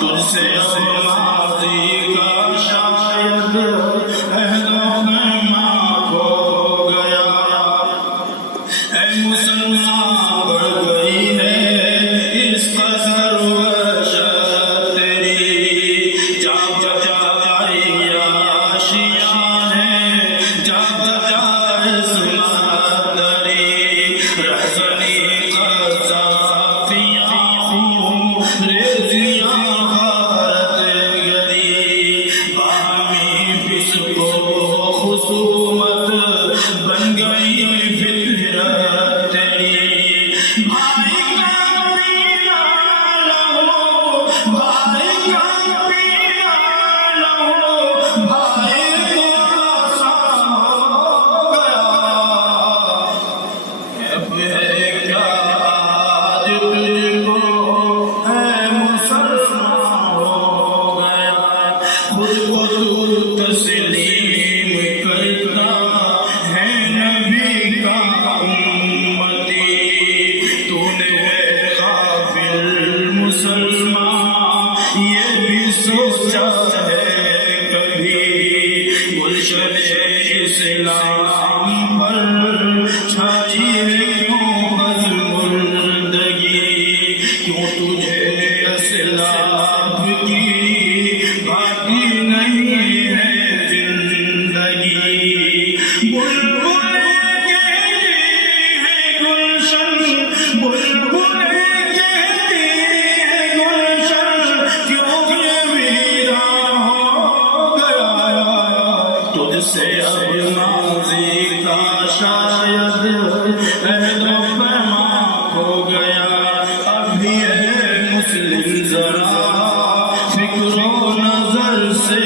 تجھ سے ماضی کا شاید عہد و پیمان کھو گیا، اے مسلمان بڑھ گئی ہے اس قدر وحشت تیری، جا بجائے آشیاں ہے، جا بجائے سنا دری، رہزنی قذافیاں خون ریزیاں غارت گری، باہمی فسق و خصومت بن گئی فطرت تیری، بھائی کا پینا لہو، بھائی کا پینا لہو، بھائی کو آسان ہو گیا، اب ہے کیا آج تجھ کو اے مسلمان ہو گیا، خود کو تو تسلیم کرتا ہے نبی کا امتی، تو نے اے غافل مسلمان یہ بھی سوچا ہے کبھی، گلشن اسلام پر چھائی ہے کیوں بزمردگی، کیوں تجھے اسلاف کی باقی نہیں ہے زندگی، بلبلیں کہتی ہیں گلشن، بلبلیں کہتی ہیں گلشن، کیوں یہ ویران ہو گیا، تجھ سے اب ماضی کا شاید عہد و پیمان کھو گیا، ابھی ہے مسلم ذرا فکر و نظر سے